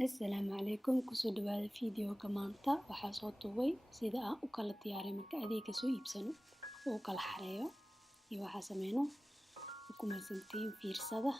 Assalaamu calaykum, kusoo dhawaada fiidiyoga maanta. Waxaa soo duubay sida aan u kala diyaaray marka adeega soo iibsano oo u kala xareeyo iyo waxaa sameyno ukumaysantiin fiirsada.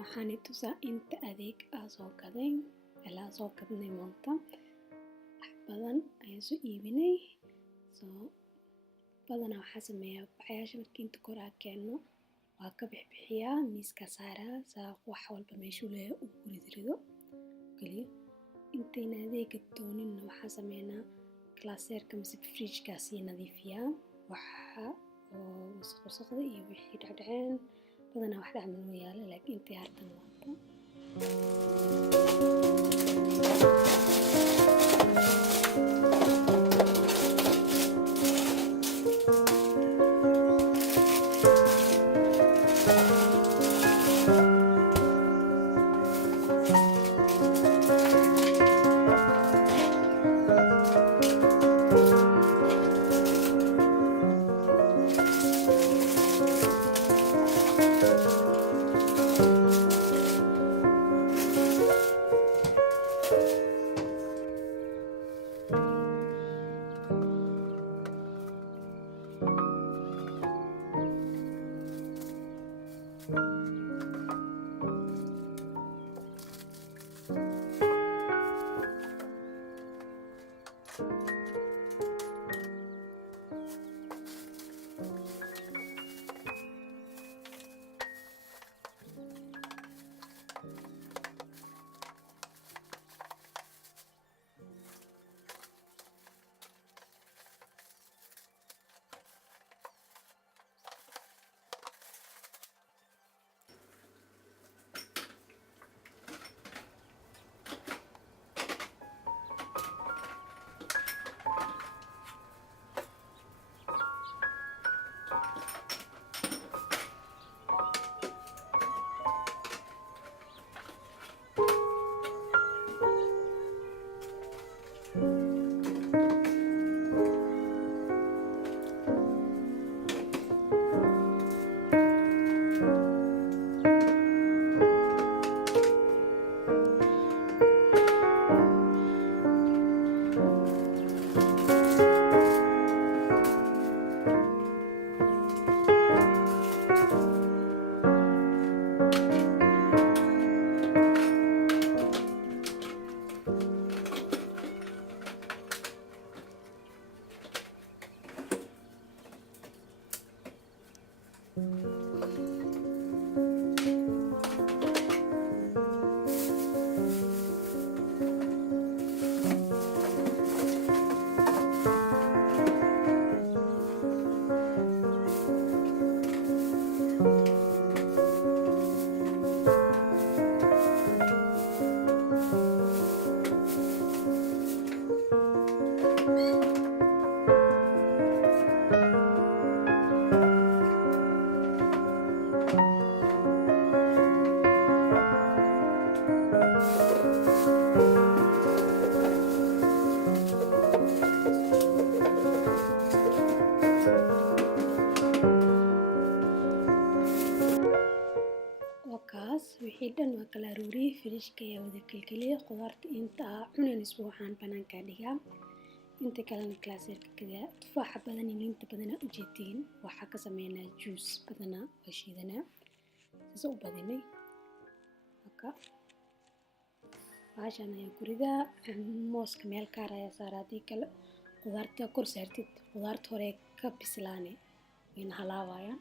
Waxaan tusaa inta adeeg soo gaday ilaa soo gadnay maanta. Wax badan ayaan soo iibinay. Badanaa waxaa sameeyaa baxyaasha markii inta kor keeno waa ka bixiyaa miiska saaraa saa wax walba meeshuu leeyahay uu ku rido kaliya. Intayna adeega doonin waxaa sameynaa klaaseerka mise fridge-ka sii nadiifiyaa waxa oo wasaqda iyo wixii dhacdhaceen. badanaa wax dhacman ma yaalo laakiin intii hartan maanta. wixii dhan waa kala aruuriyay fridge-ka ayaa wada kalkaliya qudaarta inta cunan isbuucan banaanka dhigaa inta kalena klaaseerka kadaa tufaaxa badan iyo liinta badan u jeetiin waxa ka sameynaa juice badanaa waa shiidanaa soo badinay marka baashan ayaa ku ridaa mooska meel kaar ayaa saaradii kale qudaarta kor saartid qudaarta hore ka bislaane in halaawayaan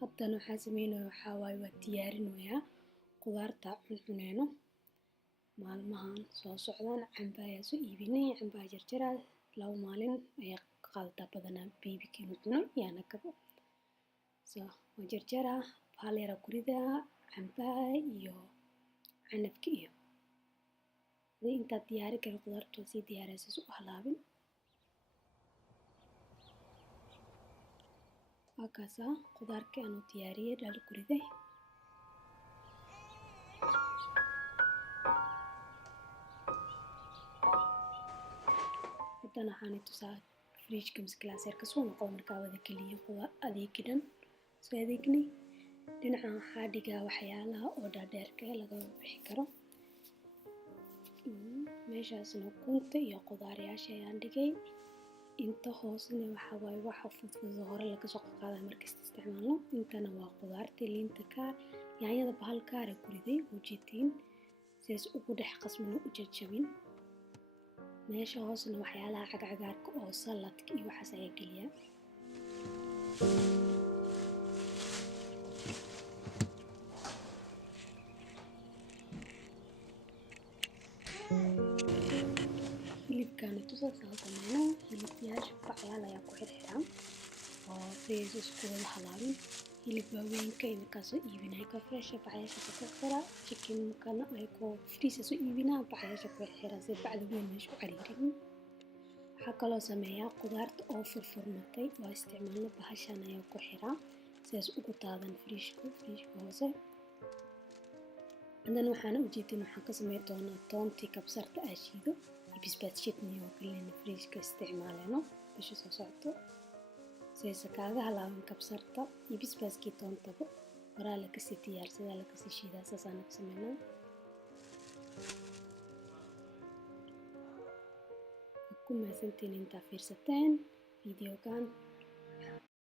haddana waxaa sameynaa waxaa waaye waa diyaarinayaa qudaarta cuneyno maalmahan soo socdaan camba ayaa soo iibinay camba jarjaraa 2 maalin ayaa qaadataa badanaa baby-kii cunay yaana kabo soo jarjaraa hal yar ku ridaa camba iyo canabka iyo hadii intaad diyaari karo qudaarta waa sii diyaaraysa si u halaabin. waa kaasaa qudaarkii aan u diyaariyey dhalo ku riday. haddana waxaan tusaa fridge-ka mise glaseerka soo noqdo markaa wada keliya qudaar adeegi dhan soo adeegnay. dhinacan waxaa dhigaa waxyaalaha oo dhaadheerka laga bixi karo. meeshaasna ukunta iyo qudaaryaasha ayaan dhigay. inta hoosena waxaa waaye waxa fudfud hore laga soo qaadaa markasta isticmaalno. intana waa qudaarta liinta kaar yaanyada bahal kaara ku riday ujeedtiin sidaas ugu dhex qasmina u jajabin. meesha hoosena waxyaalaha cagcagaarka oo saladka iyo waxaas ayaa geliyaa. hilibkaana tusaa sameeyno. hilibyaasha bacyaal ayaa ku xirxiran oo sidaas isku wada halaabin. hilib waaweynka markaasoo iibinaya ka fresh bacyaasha ku xirxira. chicken kana ay ku freeze soo iibinaa bacyaasha ku xirxira si bacda weyn meesha u cariirin. waxaa kaloo sameeyaa qudaarta oo furfurmatay waa isticmaalno bahashan ayaa ku xiraa sidaas ugu taadan fridge-ka hoose. haddana waxaan ujeedin waxaan ka sameyn doonaa toontii kabsarta aashiido iyo basbaas shidni oo kalena fridge-ka isticmaaleno bisha soo socdo sidaas kaaga halaabin kabsarta iyo basbaaskii toontaba waraa la kasii diyaarsadaa la kasii shiidaa saasaan ku sameynaa. ku mahadsantiin intaa fiirsateen videogan.